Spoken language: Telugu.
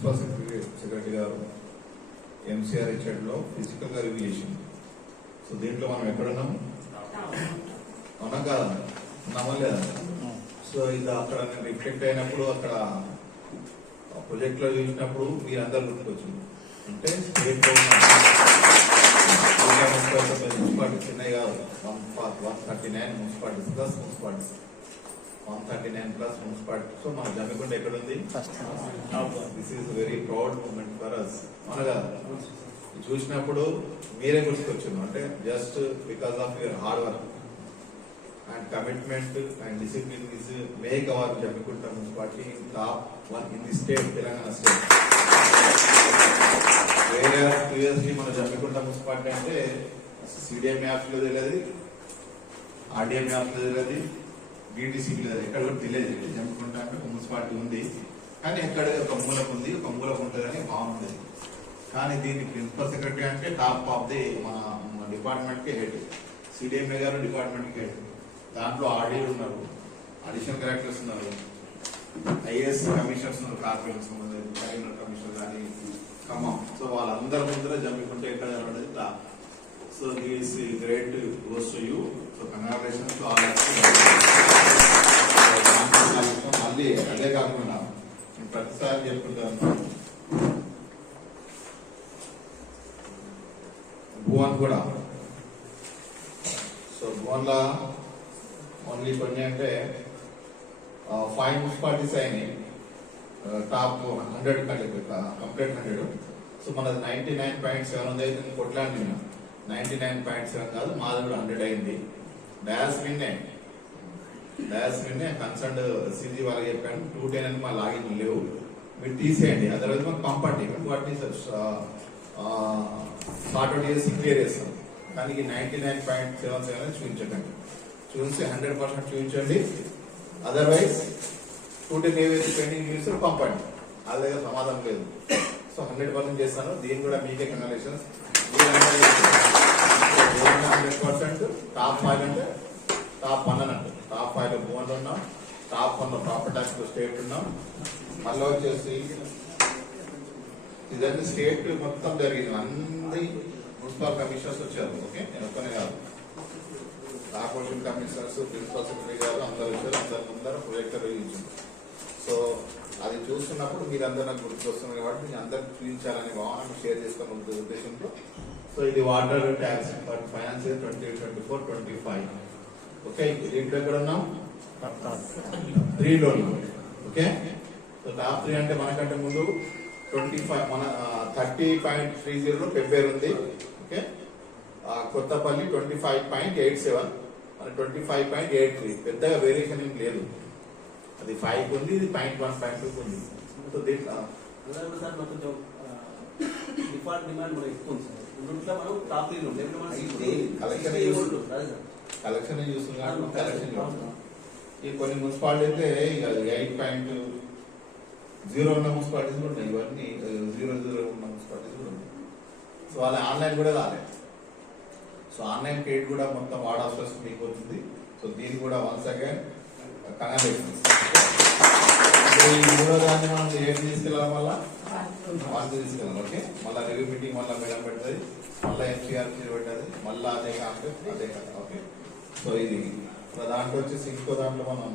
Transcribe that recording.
ప్రిన్సిపల్ సెక్రటరీ సెక్రటరీ గారు ఎంసీఆర్ హెచ్ఎడ్ ఫిజికల్గా రివ్యూ చేసింది. సో దీంట్లో మనం ఎక్కడున్నాము? అవునా కాదా ఉన్నామా లేదా? సో ఇది అక్కడ నేను రిఫ్లెక్ట్ అయినప్పుడు అక్కడ ప్రాజెక్ట్లో చూసినప్పుడు మీరందరూ గుర్తుకొచ్చింది. అంటే స్టేట్లో ఉన్న మున్సిపాలిటీస్ ఉన్నాయి కాదు. One one thirty nine municipalities plus municipalities one thirty nine plus municipality so మన జమ్మికుంట ఎక్కడ ఉంది this is very proud moment for us అనగా చూసినప్పుడు మీరే గుర్తుకొచ్చింది అంటే just because of your hard work and commitment and discipline is make our Jammikunta municipality top one in the state Telangana state వేరే ప్రీవియస్లీ మన జమ్మికుంట మున్సిపాలిటీ అంటే సిడిఎం యాప్స్లో తెలియదు. ఆర్డిఎం యాప్స్లో తెలియదు. బీటీసీ లేదు. ఎక్కడ కూడా తెలియదు. జమ్ముకుంటా అంటే ఒక మున్సిపాలిటీ ఉంది. కానీ ఎక్కడ ఒక మూలకు ఉంది ఒక మూలకు ఉంటుందని బాగుంటుంది కానీ దీన్ని ప్రిన్సిపల్ సెక్రటరీ అంటే టాప్ ఆఫ్ ది మన డిపార్ట్మెంట్కి హెడ్. సిడిఎంఏ గారు డిపార్ట్మెంట్కి హెడ్. దాంట్లో ఆర్డీ ఉన్నారు. అడిషనల్ కలెక్టర్స్ ఉన్నారు. ఐఏఎస్ కమిషనర్స్ ఉన్నారు. కార్పొరేషన్ కరీంనగర్ కమిషనర్ కానీ ఖమ్మం సో వాళ్ళందరి ముందర జమ్మికుంటే ఎక్కడ అనేది top so this great goes to you. So congratulation to all ప్రతిసారి చెప్పుకుంటాను. భువన్ కూడా. సో భువన్లో ఓన్లీ కొన్ని అంటే ఫైవ్ మున్సిపాలిటీస్ అయినాయి. Top hundred complete hundred so మనది నైన్టీ నైన్ పాయింట్ సెవెన్ ఉంది. అయితే కొట్లాంటి నైన్టీ నైన్ పాయింట్ సెవెన్ కాదు మాది కూడా హండ్రెడ్ అయింది. డయాస్ విన్నే డయాస్ విన్నే కన్సర్న్ సిజీ వాళ్ళకి చెప్పాను టూ టెన్ అని మా లాగిన్ లేవు. మీరు తీసేయండి. అదర్వైజ్ మాకు పంపండి. వాటిని షార్ట్ అవుట్ చేసి క్లియర్ చేస్తాం. కానీ ninety nine point seven seven చూపించకండి. చూసి హండ్రెడ్ పర్సెంట్ చూపించండి. అదర్వైజ్ టూ టెన్ ఏవైతే పెండింగ్ చూస్తే పంపండి. వాళ్ళ దగ్గర సమాధానం లేదు. సో హండ్రెడ్ పర్సెంట్ చేస్తాను. దీన్ని కూడా మీకే congratulations hundred percent top five అంటే టాప్ వన్ అని అంటే ఫైవ్లో భువన్ ఉన్నాం. Top one proper tax state ఉన్నాం. మళ్ళీ వచ్చేసి ఇదన్నీ స్టేట్ మొత్తం జరిగింది. అన్ని మున్సిపల్ కమిషనర్స్ వచ్చారు. ఓకే? నేను ఒక్కనే కాదు. కార్పొరేషన్ కమిషనర్స్ ప్రిన్సిపల్ సెక్రటరీ గారు అందరు వచ్చారు. అందరి ముందర ప్రొజెక్టర్ వేయించారు. సో అది చూస్తున్నప్పుడు మీరందరూ నాకు గుర్తుకొస్తున్నారు కాబట్టి మీ అందరికి చూపించాలని భావన షేర్ చేసుకున్న ఉద్దేశంతో. సో ఇది water tax finance twenty twenty four twenty five okay దీంట్లో ఎక్కడ ఉన్నాం three loan okay? So top three అంటే మనకంటే ముందు ట్వంటీ ఫైవ్ మన thirty point three zero Pebbair ఉంది. Okay? Kothapalli twenty five point eight seven మన twenty five point eight three పెద్దగా వేరియేషన్ ఏం లేదు. అది ఫైవ్ ఉంది ఇది పాయింట్ వన్ పాయింట్ టూ ఉంది. సో దీంట్లో కూడా డిఫాల్ట్ డిమాండ్ మనకి ఎక్కువ ఉంది మనం టాప్ త్రీలో లేకపోతే కలెక్షన్ చూస్తున్నాం అవును, కలెక్షన్. ఈ కొన్ని మున్సిపాలిటీ అయితే ఎయిట్ పాయింట్ జీరో ఉన్న మున్సిపాలిటీస్ కూడా ఉన్నాయి. ఇవన్నీ జీరో జీరో ఉన్న మున్సిపాలిటీస్ కూడా ఉన్నాయి. సో వాళ్ళ ఆన్లైన్ కూడా రాలేదు సో ఆన్లైన్ క్రెడిట్ కూడా మొత్తం వాడాల్సి మీకు వచ్చింది. సో దీన్ని కూడా వన్స్ అగైన్ కంగ్రాచులేషన్ ఈ మూడో దాన్ని మనం ఏం తీసుకెళ్ళాలి మళ్ళా? వాళ్ళు తీసుకెళ్ళాలి ఓకే? మళ్ళీ రివ్యూ మీటింగ్ మళ్ళీ మేడం పెడుతుంది. మళ్ళీ ఎన్సీఆర్ పెట్టదు మళ్ళీ అదే కాన్సెప్ట్ అదే కదా ఓకే? సో ఇది. దాంట్లో వచ్చేసి ఇంకో దాంట్లో మనం